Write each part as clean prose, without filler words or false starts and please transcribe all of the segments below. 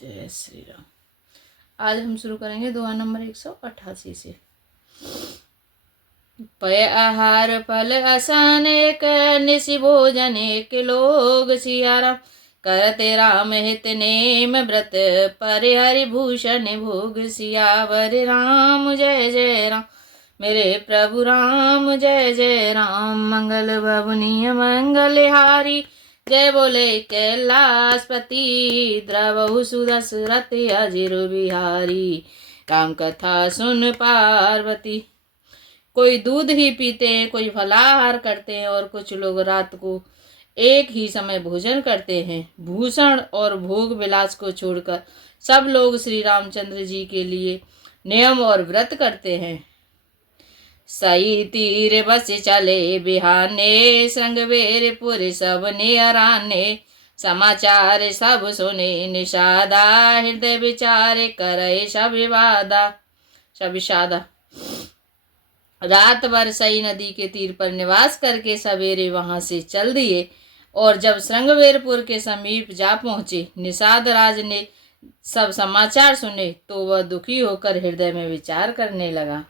जय श्री राम। आज हम शुरू करेंगे दोहा नंबर 188 से। पय आहार फल आसान एक निशि भोजन एक लोग सियाराम करते राम हित नेम व्रत परिहरि भूषण भोग सियावर राम जय जय राम। मेरे प्रभु राम जय जय राम। मंगल भवनीय मंगलहारी जय बोले कैलाशपति द्रवहु सुदशरथ अजिर बिहारी राम कथा सुन पार्वती। कोई दूध ही पीते हैं, कोई फलाहार करते हैं और कुछ लोग रात को एक ही समय भोजन करते हैं। भूषण और भोग विलास को छोड़कर सब लोग श्री रामचंद्र जी के लिए नियम और व्रत करते हैं। सई तीर बस चले बिहाने श्रृंगवेरपुर सब नियराने समाचार सब सुने निषादा हृदय विचार करे शबिशादा। रात भर सई नदी के तीर पर निवास करके सवेरे वहां से चल दिए और जब श्रृंगवेरपुर के समीप जा पहुंचे निषाद राज ने सब समाचार सुने तो वह दुखी होकर हृदय में विचार करने लगा।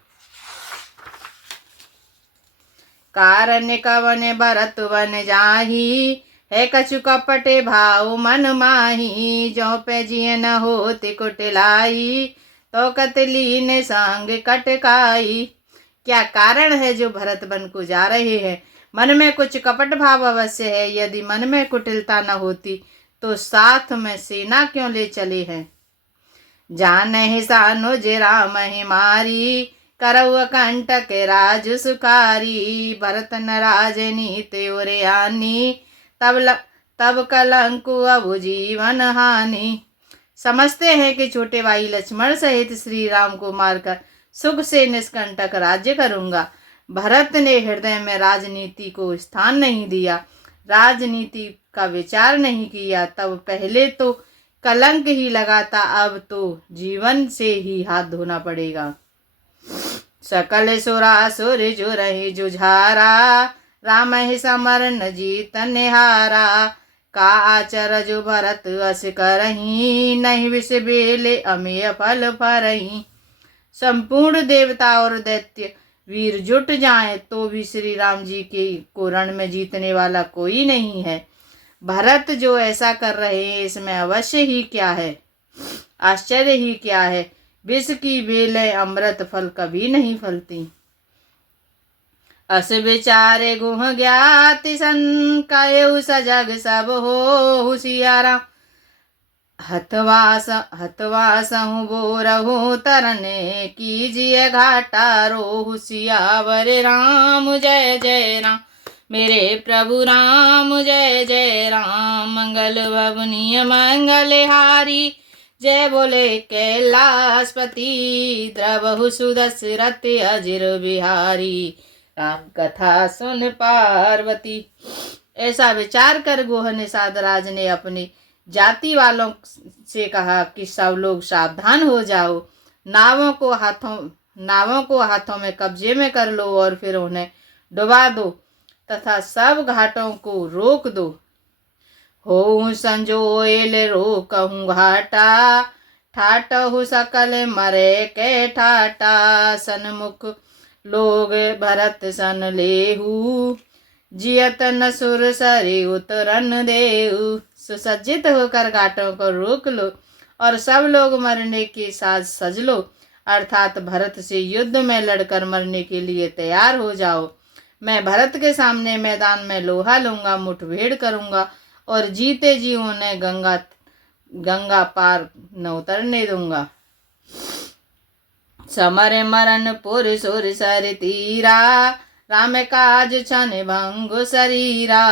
कारण कवन भरत वन जाही है कछु कपटे भाव मन माही जो पे जिय न होति कुटिलाई तो कतली ने संग कटकाई। क्या कारण है जो भरत वन को जा रहे हैं? मन में कुछ कपट भाव अवश्य है। यदि मन में कुटिलता न होती तो साथ में सेना क्यों ले चले हैं? जान ही सानो जे राम ही मारी करऊ कंटक राज सुकारी भरत न राजनीति उरे आनी तब कलंकु अब जीवन हानि। समझते हैं कि छोटे भाई लक्ष्मण सहित श्री राम को मारकर सुख से निष्कंटक राज्य करूंगा। भरत ने हृदय में राजनीति को स्थान नहीं दिया, राजनीति का विचार नहीं किया, तब पहले तो कलंक ही लगाता, अब तो जीवन से ही हाथ धोना पड़ेगा। सकल सुरासुर जो रहे जुझारा राम ही समरन जीत निहारा का आचर जो भरत अस करही नहीं विष बेले अमेय फल फरही। संपूर्ण देवता और दैत्य वीर जुट जाएं तो भी श्री राम जी के को रण में जीतने वाला कोई नहीं है। भरत जो ऐसा कर रहे हैं इसमें अवश्य ही क्या है, आश्चर्य ही क्या है। विष की बेलें अमृत फल कभी नहीं फलती। अस विचारे गुह ज्ञाति सन कायु सजग सब हो हुसियारा हथवासहु बोरहु तरने कीजिए घाटा रो सियावर राम जय जय राम। मेरे प्रभु राम जय जय राम। मंगल भवनीय मंगलहारी जय बोले कैलाशपति द्रवहु सुदशरथ अजिर बिहारी राम कथा सुन पार्वती। ऐसा विचार कर गोह निषाद राज ने अपनी जाति वालों से कहा कि सब लोग सावधान हो जाओ, नावों को हाथों में कब्जे में कर लो और फिर उन्हें डुबा दो तथा सब घाटों को रोक दो। हो संजोएल रोकहूँ घाटा ठाटहु सकल मरे के ठाटा सन्मुख लोग भरत सन लेहू जियत न सुर सरे उतरन देऊ। सुसज्जित होकर घाटों को रोक लो और सब लोग मरने के साथ सज लो, अर्थात भरत से युद्ध में लड़कर मरने के लिए तैयार हो जाओ। मैं भरत के सामने मैदान में लोहा लूंगा, मुठभेड़ करूंगा और जीते जी उन्हें गंगा पार न उतरने दूंगा। समर मरण पुर सुर सर तीरा राम काज छन भंगु शरीरा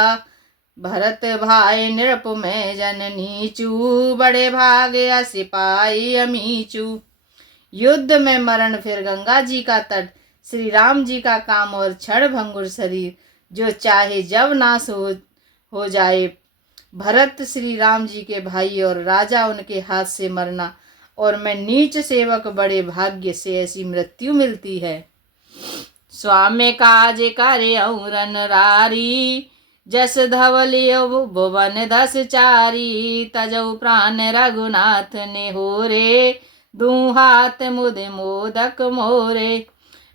भरत भाई नृप में जन नीचू बड़े भागे सिपाही अमीचू। युद्ध में मरण फिर गंगा जी का तट श्री राम जी का काम और क्षण भंगुर शरीर जो चाहे जब नाश हो जाए। भरत श्री राम जी के भाई और राजा उनके हाथ से मरना और मैं नीच सेवक बड़े भाग्य से ऐसी मृत्यु मिलती है। स्वामी काज करे औरन रारी जस धवलियो भुवन दस चारी, तजौ प्राण रघुनाथ ने होरे, दूं हाथ मुदे मोदक मोरे।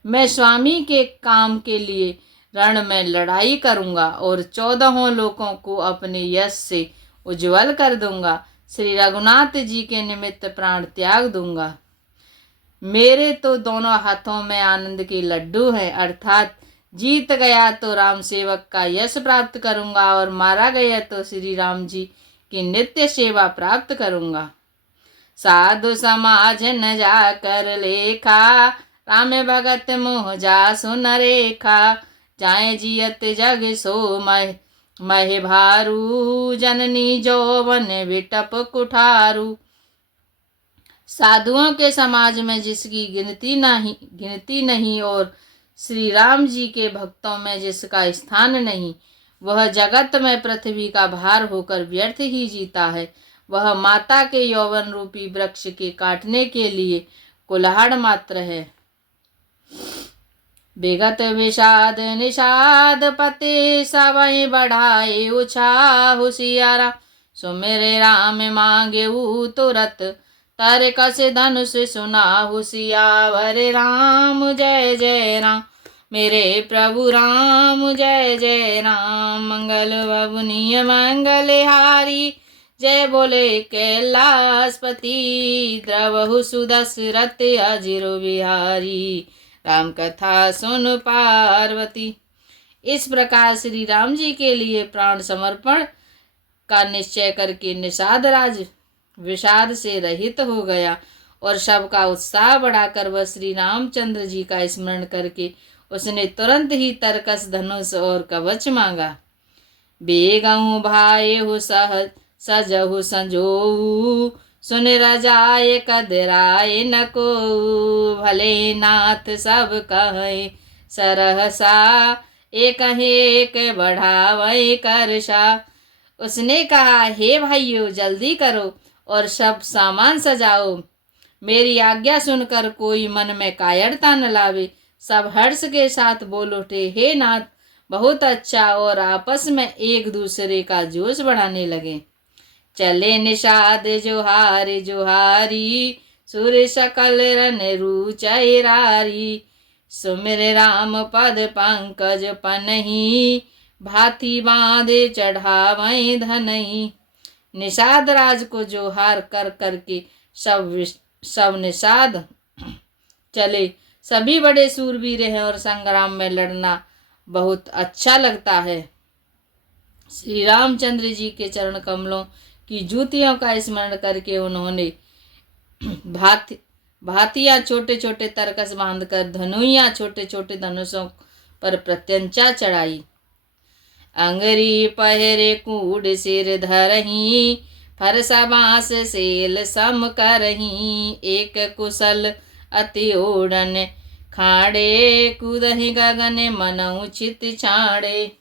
मैं स्वामी के काम के लिए रण में लड़ाई करूंगा और 14 लोकों को अपने यश से उज्जवल कर दूंगा। श्री रघुनाथ जी के निमित्त प्राण त्याग दूंगा। मेरे तो दोनों हाथों में आनंद के लड्डू हैं, अर्थात जीत गया तो राम सेवक का यश प्राप्त करूंगा और मारा गया तो श्री राम जी की नित्य सेवा प्राप्त करूंगा। साधु समाज न जाकर लेखा, राम भगत मोह जा सुन रेखा। जाए जियत जग सो मह भारू, जननी जौवन विटप कुठारू। साधुओं के समाज में जिसकी गिनती नहीं और श्री राम जी के भक्तों में जिसका स्थान नहीं, वह जगत में पृथ्वी का भार होकर व्यर्थ ही जीता है। वह माता के यौवन रूपी वृक्ष के काटने के लिए कुल्हाड़ मात्र है। बेगत विषाद निषाद पते, सबई बढ़ाए उछा होशियारा। सुमेरे राम मांगे तुरत, तारे कसे धनुष सुना होशियावर। राम जय जय राम, मेरे प्रभु राम जय जय राम। मंगल बबुनिय मंगलहारी, जय बोले कैलाशपति। द्रवहु सुदशरथ अजिर बिहारी, राम कथा सुन पार्वती। इस प्रकार श्री राम जी के लिए प्राण समर्पण का निश्चय करके निषाद राज विषाद से रहित हो गया और सबका उत्साह बढ़ाकर वह श्री रामचंद्र जी का स्मरण करके उसने तुरंत ही तरकस धनुष और कवच मांगा। बेगहु भाई हो सहज सजहु संजोऊ, सुन रजाए कदराए न को। भले नाथ सब कहे सरहसा, एक एक बढ़ावे करशा। उसने कहा, हे भाइयों जल्दी करो और सब सामान सजाओ। मेरी आज्ञा सुनकर कोई मन में कायरता न लावे। सब हर्ष के साथ बोल उठे, हे नाथ बहुत अच्छा, और आपस में एक दूसरे का जोश बढ़ाने लगे। चले निषाद जोहार जोहारी, सुर सकल रन रुचैरारी। सुमिर राम पद पंकज पनही, भाती बांधे चढ़ावई धनई। निषाद राज को जोहार कर करके सब निषाद चले। सभी बड़े सूरवीर हैं और संग्राम में लड़ना बहुत अच्छा लगता है। श्री रामचंद्र जी के चरण कमलों की जूतियों का स्मरण करके उन्होंने भातियां छोटे छोटे तरकस बांधकर धनुइयां छोटे छोटे धनुषों पर प्रत्यंचा चढ़ाई। अंगरी पहरे कूड सिर धरही, फरसा बांस सेल सम करही। एक कुशल अति ओढ़न खाड़े, कूदहि गगन मनऊ चित छाड़े।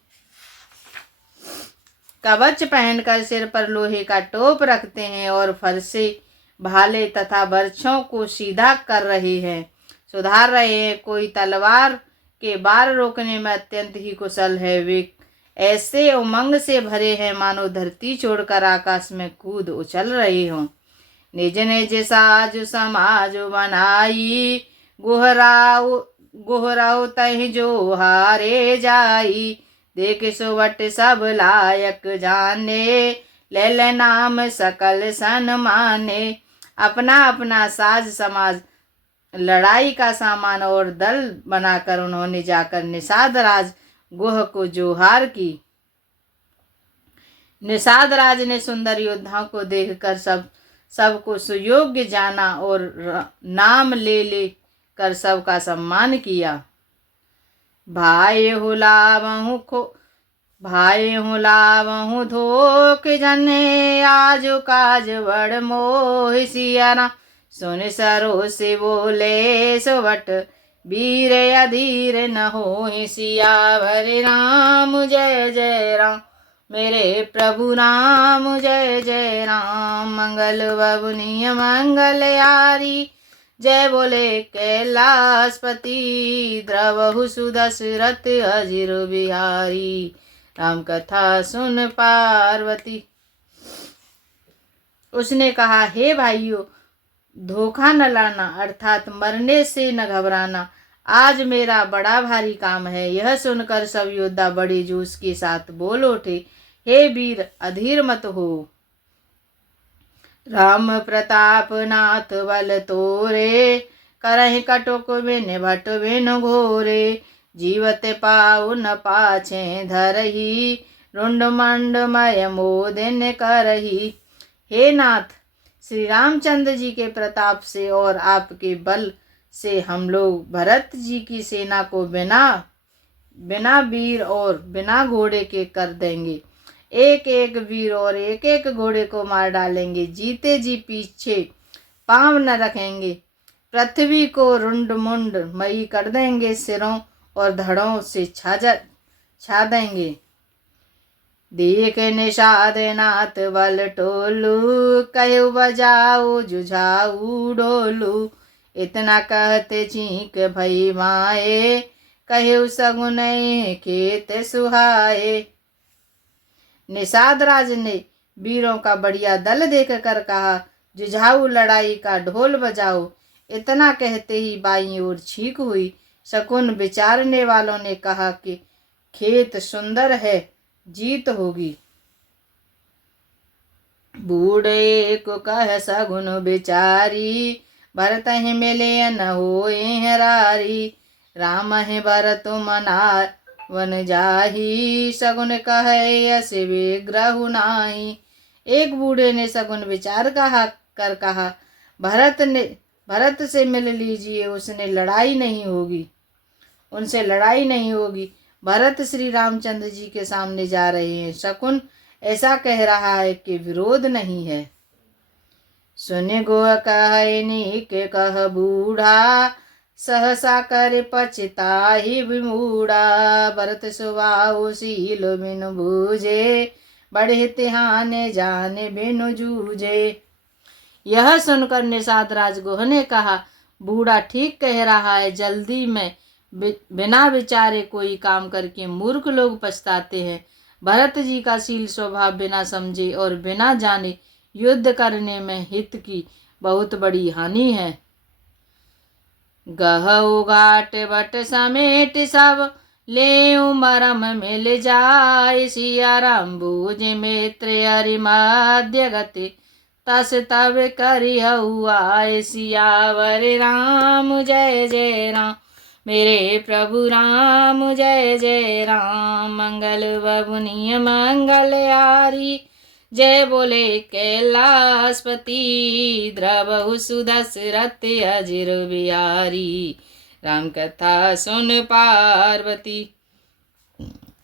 कवच पहनकर सिर पर लोहे का टोप रखते हैं और फरसे भाले तथा बर्छों को सीधा कर रहे हैं, सुधार रहे हैं। कोई तलवार के बार रोकने में अत्यंत ही कुशल है। वे ऐसे उमंग से भरे हैं मानो धरती छोड़कर आकाश में कूद उछल रहे हों। निज निज साजु समाजु बनाई, गुहराऊ तहि जो हारे जाई। देख सुवट सब लायक जाने, ले नाम सकल सन माने। अपना अपना साज समाज लड़ाई का सामान और दल बनाकर उन्होंने जाकर निषाद राज गुह को जोहार की। निषाद राज ने सुंदर योद्धाओं को देखकर सबको सुयोग्य जाना और नाम ले कर सबका सम्मान किया। भाई हुलावहु धोख जने, आजु काज बड़ मोहि सियारा। सुन सरो से बोले सुवट, वीर अधीर न होहि सियावर। राम जय जय राम, मेरे प्रभु राम जय जय राम। मंगल बबुनिय मंगलहारी, जय बोले कैलाशपति। द्रवहु सुदशरथ अजिर बिहारी, राम कथा सुन पार्वती। उसने कहा, हे भाइयों, धोखा न लाना अर्थात मरने से न घबराना। आज मेरा बड़ा भारी काम है। यह सुनकर सब योद्धा बड़े जोश के साथ बोल उठे, हे वीर, अधीर मत हो। राम प्रताप नाथ बल तोरे, करहि कटुक बिन भट बिन घोरे। जीवत पाउ न पाछे धरही, रुंड मंड मय मोदिन करही। हे नाथ, श्री रामचंद्र जी के प्रताप से और आपके बल से हम लोग भरत जी की सेना को बिना वीर और बिना घोड़े के कर देंगे। एक एक वीर और एक एक घोड़े को मार डालेंगे। जीते जी पीछे पांव न रखेंगे। पृथ्वी को रुंड मुंड मई कर देंगे। सिरों और धड़ों से छा देंगे। देख निषाद नाथ बल टोलू, कहु बजाऊ जुझाऊ डोलू। इतना कहते चीक भई माए, कहु सगुन खेत सुहाए। निषाद राज ने वीरों का बढ़िया दल देख कर कहा, जुझाऊ लड़ाई का ढोल बजाओ। इतना कहते ही बाईं ओर छींक हुई। शकुन विचारने वालों ने कहा कि खेत सुंदर है, जीत होगी। बूढ़े को कह सगुन बिचारी, भरत ही मिले न होए हरारी। राम है भरत मना वन जाही, सगुन कहे अस विग्रह नाही। एक बूढ़े ने सगुन विचार कर कहा, भरत से मिल लीजिए, उनसे लड़ाई नहीं होगी। भरत श्री रामचंद्र जी के सामने जा रहे हैं। शकुन ऐसा कह रहा है कि विरोध नहीं है। सुन गो कहे नीक कह बूढ़ा, सहसा कर पछताहि विमूढ़ा। भरत सुबाहु सील बिनु बूझे, बड़े तिहाने जाने बिनु जूझे। यह सुनकर निषाद राजगुह ने कहा, बूढ़ा ठीक कह रहा है। जल्दी में बिना विचारे कोई काम करके मूर्ख लोग पछताते हैं। भरत जी का शील स्वभाव बिना समझे और बिना जाने युद्ध करने में हित की बहुत बड़ी हानि है। गहु घाट बट समेट सब, ले मरम मिल जाय। सिया राम बूझ मित्र अरिमध्य गति, तस तब करिहु आय। सियावर राम जय जय राम, मेरे प्रभु राम जय जय राम। मंगल बबुनिय मंगल आरी, जय बोले कैलाशपति। द्रवहु सुदशरथ अजिर बिहारी, राम कथा सुन पार्वती।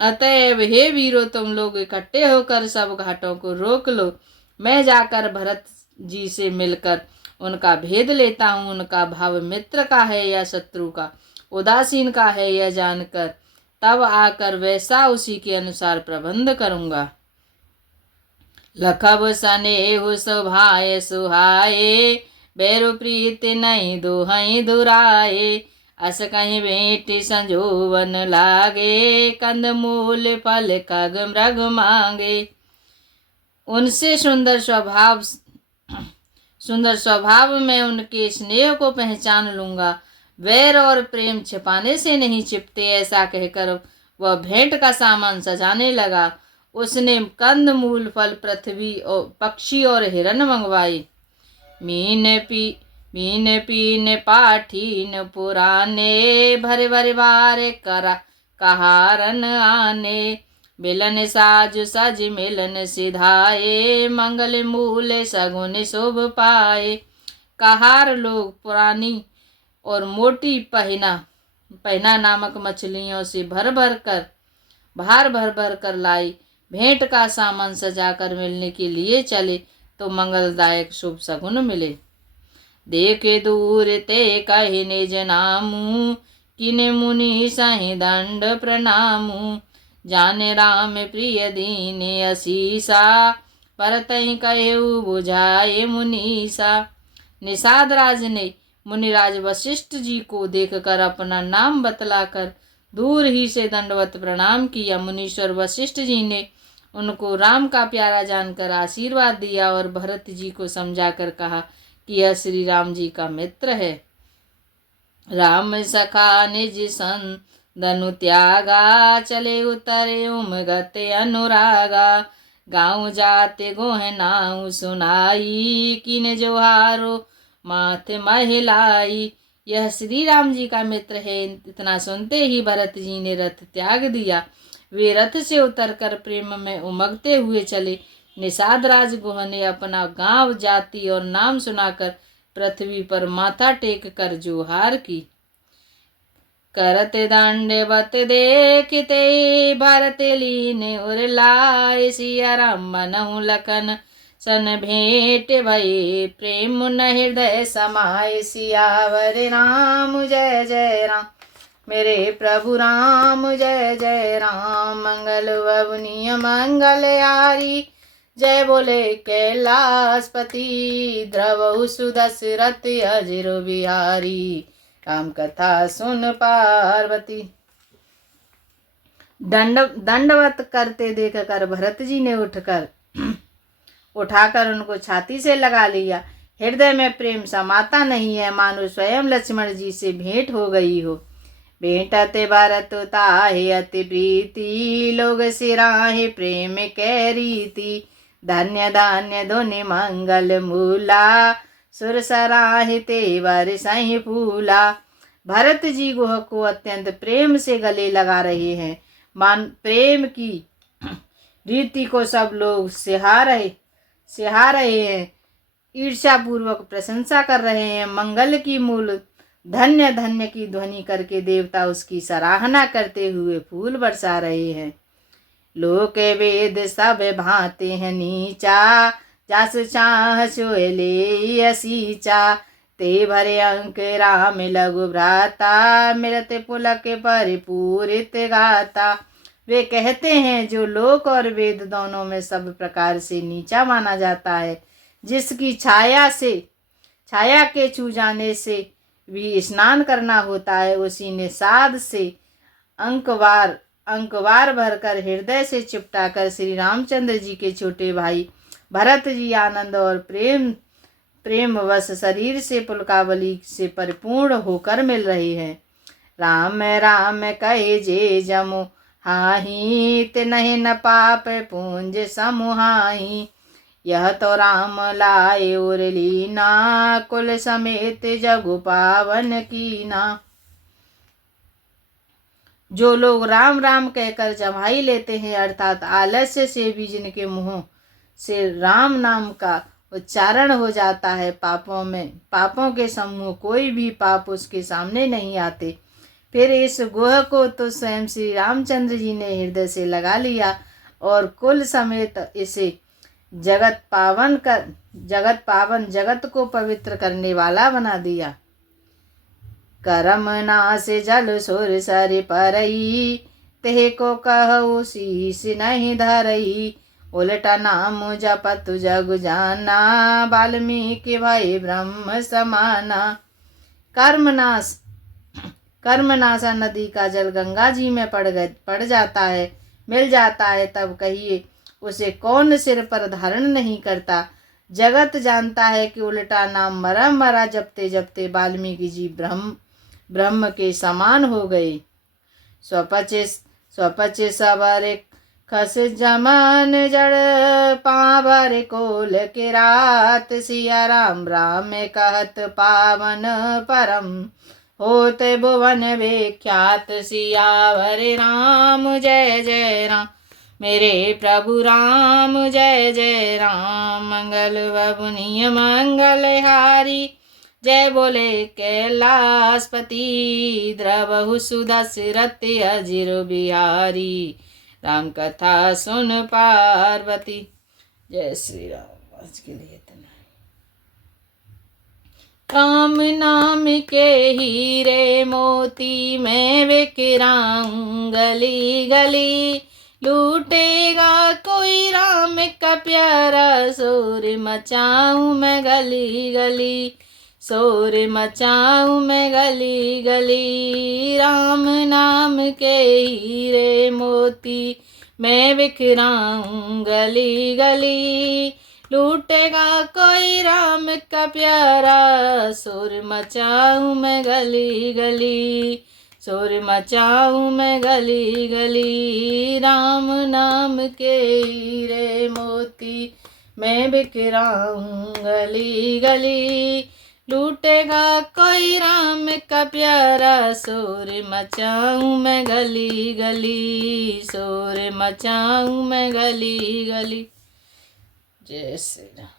अतएव हे वीरों, तुम लोग इकट्ठे होकर सब घाटों को रोक लो। मैं जाकर भरत जी से मिलकर उनका भेद लेता हूँ। उनका भाव मित्र का है या शत्रु का, उदासीन का है या जानकर, तब आकर वैसा उसी के अनुसार प्रबंध करूंगा। लखब सनेहु सुभाए सुहाए, बैरु प्रीत नहीं दुहई दुराए। अस कहीं बेटी संजोवन लागे, कंद मूल फल खग मृग मांगे। उनसे सुंदर स्वभाव में उनके स्नेह को पहचान लूंगा। वैर और प्रेम छिपाने से नहीं छिपते। ऐसा कहकर वह भेंट का सामान सजाने लगा। उसने कंद मूल फल, पृथ्वी और पक्षी और हिरण मंगवाए। मीन पीन पाठीन पुराने, भरे भरे बारे कहारन आने। मिलन साज सज मिलन सिधाए, मंगल मूल सगुन शुभ पाए। कहार लोग पुरानी और मोटी पहना नामक मछलियों से भार भर कर लाई। भेंट का सामान सजाकर मिलने के लिए चले तो मंगलदायक शुभ सगुन मिले। देखे दूर ते कहि निज नामू, किने मुनि सहि दंड प्रणामू। जाने राम प्रिय दीन असीसा, परतहि कहु बुझाए मुनीसा। निषाद राज ने मुनिराज वशिष्ठ जी को देखकर अपना नाम बतलाकर दूर ही से दंडवत प्रणाम किया। मुनीश्वर वशिष्ठ जी ने उनको राम का प्यारा जानकर आशीर्वाद दिया और भरत जी को समझाकर कहा कि यह श्री राम जी का मित्र है। राम सखा निज सन धनु त्यागा, चले उतरे उमगते अनुरागा। गाँव जाते गोह नाऊ सुनाई, किन जोहारो माथ महिलाई। यह श्री राम जी का मित्र है। इतना सुनते ही भरत जी ने रथ त्याग दिया। वे रथ से उतरकर प्रेम में उमगते हुए चले। निषाद राज गुह ने अपना गांव, जाति और नाम सुनाकर पृथ्वी पर माथा टेक कर जोहार की। करते दंडवत देखते भरत लीन उर लाए, सिया राम मनहु लखन सन भेंट भई, प्रेम न हृदय समाए। सियावर राम जय जय राम, मेरे प्रभु राम जय जय राम। मंगल ववनीय मंगल यारी, जय बोले कैलाशपति। द्रवहु सुदशरथ अजिर बिहारी, राम कथा सुन पार्वती। दंडवत करते देखकर भरत जी ने उठाकर उनको छाती से लगा लिया। हृदय में प्रेम समाता नहीं है, मानो स्वयं लक्ष्मण जी से भेंट हो गई हो। भेंटते भरत ताहे अति प्रीति, लोग सिराहे प्रेम कै रीति। धन्य धान्य धुनि मंगल मूला, सुर सराहे तेवर सही फूला। भरत जी गुह को अत्यंत प्रेम से गले लगा रहे हैं। मान प्रेम की रीति को सब लोग सिहा रहे हैं, ईर्ष्या पूर्वक प्रशंसा कर रहे हैं। मंगल की मूल धन्य धन्य की ध्वनि करके देवता उसकी सराहना करते हुए फूल बरसा रहे हैं। लोक वेद सब भांति हैं नीचा, जस चाह सोले असीचा। ते भरे अंक राम लघु भ्राता, मिलत पुलक परिपूरित गाता। वे कहते हैं जो लोक और वेद दोनों में सब प्रकार से नीचा माना जाता है, जिसकी छाया के छू जाने से भी स्नान करना होता है, उसी ने साध से अंकवार भरकर हृदय से चिपटाकर श्री रामचंद्र जी के छोटे भाई भरत जी आनंद और प्रेमवश शरीर से पुलकावली से परिपूर्ण होकर मिल रही है। राम राम कहे जे जमु हाही, तिन्हि न पाप पूंज समुहाई। यह तो राम लाए और लीना, कुल समेत जगु पावन कीना। जो लोग राम राम कहकर जमाई लेते हैं, अर्थात आलस्य से भी जिनके मुंह से राम नाम का उच्चारण हो जाता है, पापों के समूह कोई भी पाप उसके सामने नहीं आते। फिर इस गुह को तो स्वयं श्री रामचंद्र जी ने हृदय से लगा लिया और कुल समेत इसे जगत पावन जगत को पवित्र करने वाला बना दिया। करम नास जल सुर सर परई, तेह को कहु शीस नहीं धरई। उलटा नाम जपत जग जाना, वाल्मीकि भय ब्रह्म समाना। कर्मनाशा नदी का जल गंगा जी में पड़ जाता है, मिल जाता है, तब कहिए उसे कौन सिर पर धारण नहीं करता। जगत जानता है कि उल्टा नाम मरा जपते जपते वाल्मीकि जी ब्रह्म के समान हो गए। स्वपच सबर खस जमन जड़, पावर कोल के रात। सिया राम राम कहत पावन परम, होते भुवन विख्यात। सियावर राम जय जय राम, मेरे प्रभु राम जय जय राम। मंगल ववनीय मंगल हारी, जय बोले कैलाशपति। द्रवहु सुदशरथ अजिर बिहारी, राम कथा सुन पार्वती। जय श्री राम। आज के लिए इतना। राम नाम के हीरे मोती मैं बिखराऊं गली गली, लूटेगा कोई राम का प्यारा शोर मचाऊं मैं गली गली। शोर मचाऊं मैं गली गली, राम नाम के हीरे मोती मैं बिखराऊं गली गली। लूटेगा कोई राम का प्यारा, शोर मचाऊं मैं गली गली, शोर मचाऊं मैं गली गली। राम नाम के हीरे मोती मैं बिखराऊं गली गली। लूटेगा कोई राम का प्यारा, शोर मचाऊं मैं गली गली, शोर मचाऊं मैं गली गली। जय श्री राम।